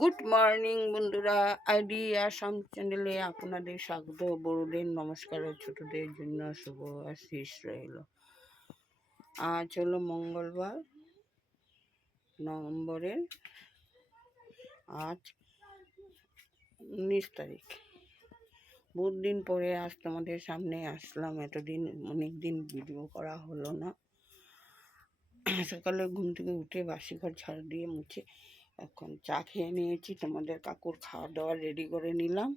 Good morning বন্ধুরা, ID Assam চ্যানেলে আপনাদের স্বাগত। বড়দের নমস্কার, ছোটদের জন্য শুভ আশিস রইল। আজ হলো মঙ্গলবার, নভেম্বরের আজ 19 তারিখ। বহুত দিন পরে আজ তোমাদের সামনে আসলাম। এতদিন অনেক দিন ভিডিও করা হলো না। সকালে ঘুম থেকে উঠে বাসি ঘর ঝাড় দিয়ে মুছে এখন চা খেয়ে নিয়েছি। তোমাদের কাকুর খাওয়া দাওয়া রেডি করে নিলাম।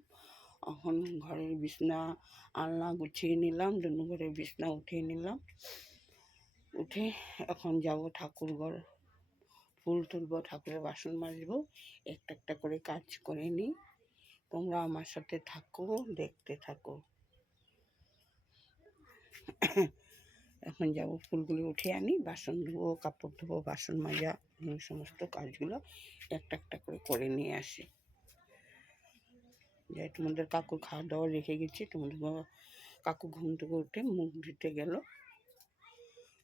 এখন ঘরের বিছনা আলনা গুছিয়ে নিলাম, দুনু ঘরের বিছনা উঠিয়ে নিলাম। উঠে এখন যাব ঠাকুর ঘর, ফুল তুলব, ঠাকুরের বাসন মাজবো। একটা একটা করে কাজ করে নিই। তোমরা আমার সাথে থাকো, দেখতে থাকো। এখন যাব ফুলগুলি উঠে আনি, বাসন ধোবো, কাপড় ধোবো, বাসন মাজা, সমস্ত কাজগুলো একটা একটা করে নিয়ে আসি। যাই, তোমাদের কাকুর খাওয়া দাওয়া রেখে গেছি। তোমাদের কাকু ঘুম থেকে উঠে মুখ ধুতে গেল।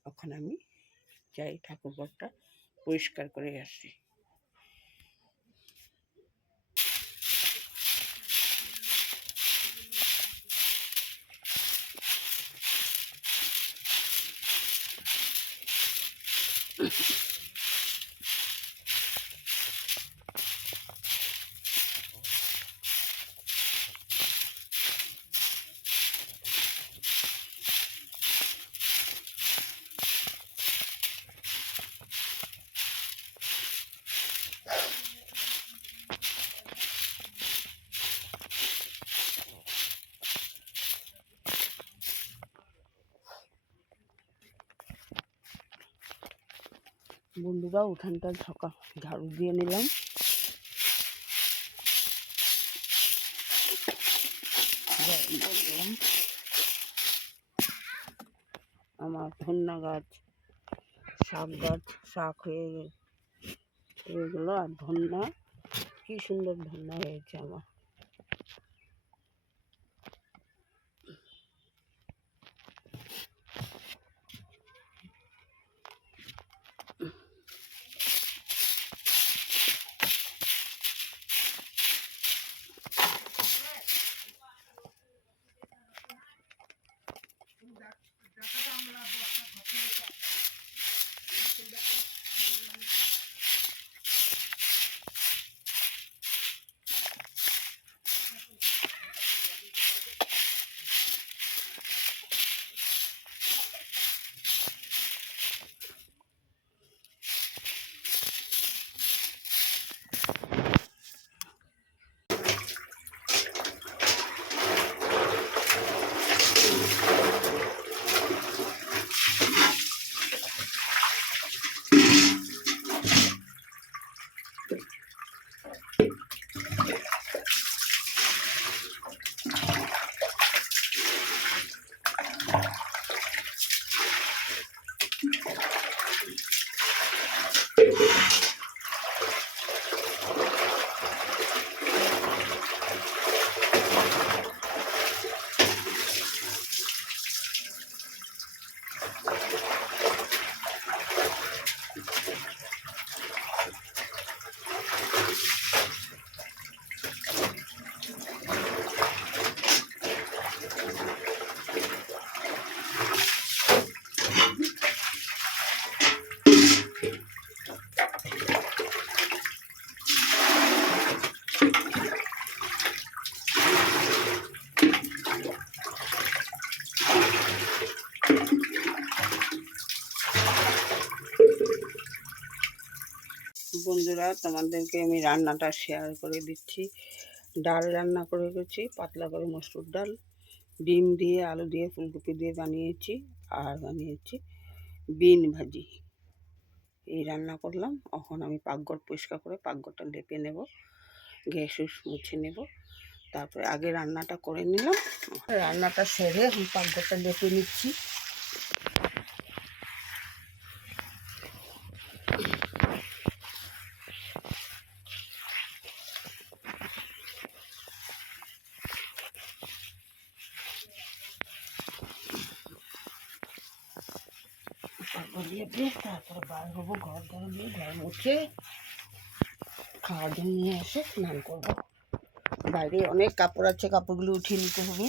এখন আমি যাই ঠাকুর ঘরটা পরিষ্কার করে আসি। বন্ধুরা, উঠানটা সকাল ঝাড়ু দিয়ে নিলাম। আমার ধন্যা গাছ, শাক গাছ, শাক হয়ে গেল। আর ধন্যা, কি সুন্দর ধন্যা হয়েছে আমার। বন্ধুরা, তোমাদেরকে আমি রান্নাটা শেয়ার করে দিচ্ছি। ডাল রান্না করে গেছি, পাতলা করে মসুর ডাল, ডিম দিয়ে, আলু দিয়ে, ফুলকপি দিয়ে বানিয়েছি। আর বানিয়েছি বিন ভাজি। এই রান্না করলাম। এখন আমি পাকঘর পরিষ্কার করে পাকঘরটা লেপে নেব, গ্যাস মুছে নেব। তারপরে আগে রান্নাটা করে নিলাম। রান্নাটা সেরে আমি পাকঘরটা লেপে নিচ্ছি। পাকঘর লেপে তারপরে বার হবো, ঘর ধরে দিয়ে ঘর মুছে খাওয়ার জন্য নিয়ে এসে স্নান করব। বাইরে অনেক কাপড় আছে, কাপড়গুলো উঠিয়ে নিতে হবে।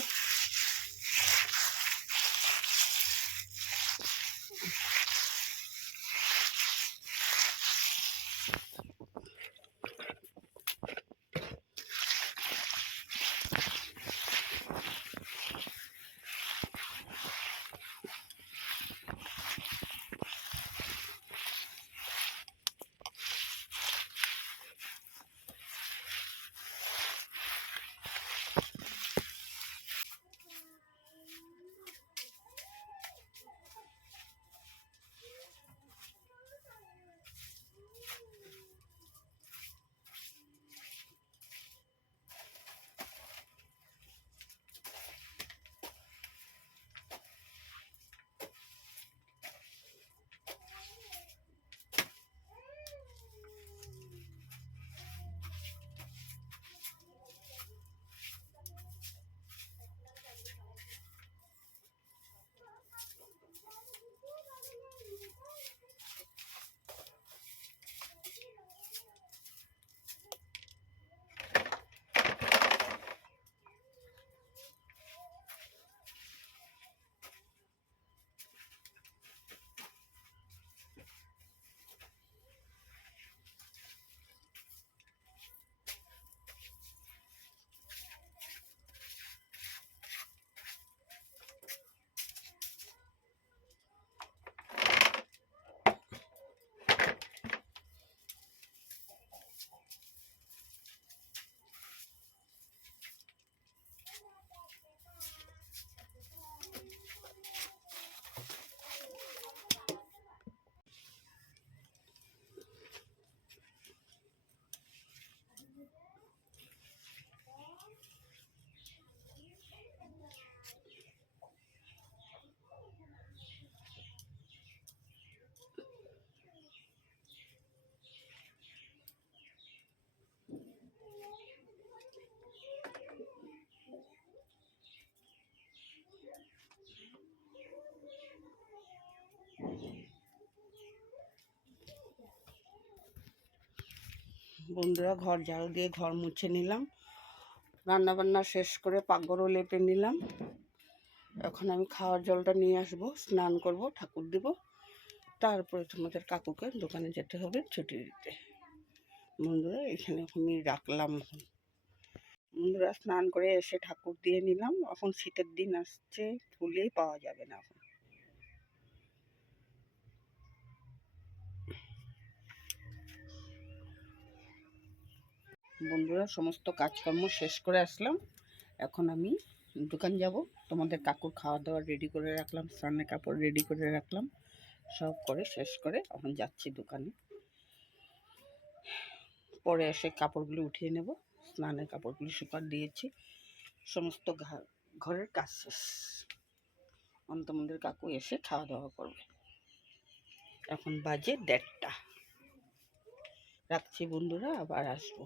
বন্ধুরা, ঘর ঝাড়ু দিয়ে ঘর মুছে নিলাম, রান্না বান্না শেষ করে পাকঘরও লেপে নিলাম। এখন আমি খাওয়ার জলটা নিয়ে আসবো, স্নান করব, ঠাকুর দেব, তারপরে তোমাদের কাকুকে দোকানে যেতে হবে ছুটি দিতে। বন্ধুরা, এখানে আমি রাখলাম। বন্ধুরা, স্নান করে এসে ঠাকুর দিয়ে নিলাম। এখন শীতের দিন আসছে, ফুলেই পাওয়া যাবে না এখন। বন্ধুরা, সমস্ত কাজকর্ম শেষ করে আসলাম। এখন আমি দোকান যাব। তোমাদের কাকুর খাওয়া দাওয়া রেডি করে রাখলাম, স্নানের কাপড় রেডি করে রাখলাম, সব করে শেষ করে এখন যাচ্ছি দোকানে। পরে এসে কাপড়গুলো উঠিয়ে নেব। স্নানের কাপড়গুলো শুকাতে দিয়েছি, সমস্ত ঘরের কাজ শেষ। তোমাদের কাকু এসে খাওয়া দাওয়া করবে। এখন বাজে 1:30। রাখছি বন্ধুরা, আবার আসবো।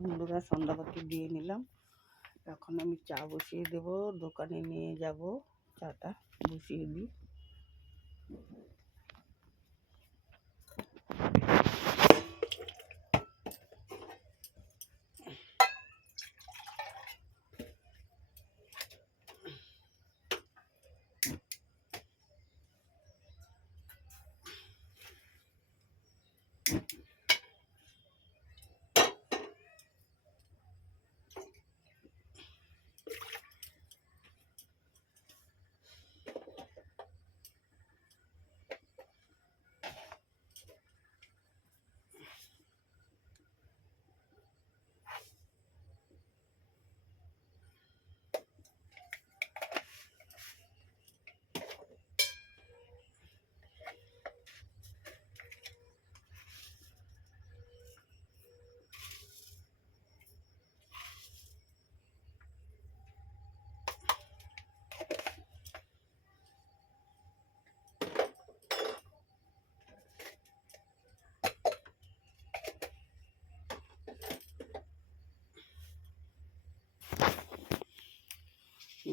বন্ধুরা, সন্ধ্যাবাতি দিয়ে নিলাম। এখন আমি চা বসিয়ে দেব, দোকানে নিয়ে যাব, চাটা বসিয়ে দিই।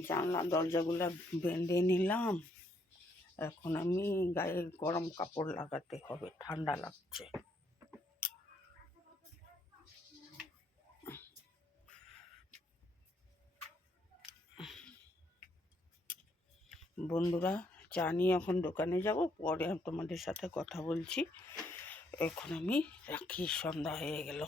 জানলা দরজাগুলো বেঁধে নিলাম। এখন আমি গায়ে গরম কাপড় লাগাতে হবে, ঠান্ডা লাগছে। বন্ধুরা, চা নিয়ে এখন দোকানে যাব, পরে তোমাদের সাথে কথা বলছি। এখন আমি রাখি, সন্ধ্যা হয়ে গেল।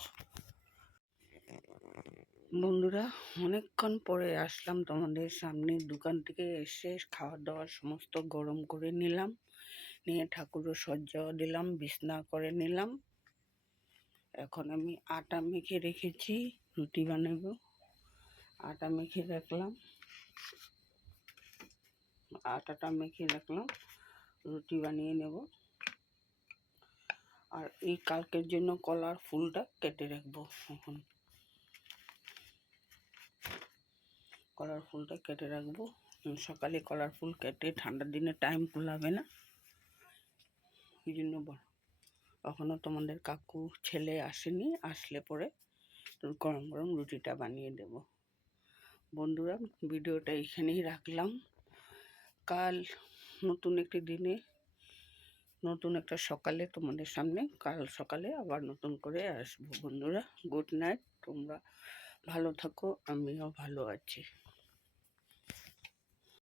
বন্ধুরা, অনেকক্ষণ পরে আসলাম তোমাদের সামনে। দোকান থেকে এসে খাওয়ার দাওয়ার সমস্ত গরম করে নিলাম, নিয়ে ঠাকুরও সজ্জাও দিলাম, বিছনা করে নিলাম। এখন আমি আটা মেখে রেখেছি, রুটি বানাবো। আটা মেখে রাখলাম, আটাটা মেখে রাখলাম, রুটি বানিয়ে নেব। আর এই কালকের জন্য কলার ফুলটা কেটে রাখবো। এখন কলার ফুলটা কেটে রাখবো। সকালে কলার ফুল কেটে, ঠান্ডার দিনে টাইম কুলাবে না, এই জন্য এখনও তোমাদের কাকু ছেলে আসেনি, আসলে পরে গরম গরম রুটিটা বানিয়ে দেব। বন্ধুরা, ভিডিওটা এখানেই রাখলাম। কাল নতুন একটি দিনে, নতুন একটা সকালে তোমাদের সামনে, কাল সকালে আবার নতুন করে আসবো। বন্ধুরা, গুড নাইট। তোমরা ভালো থাকো, আমিও ভালো আছি।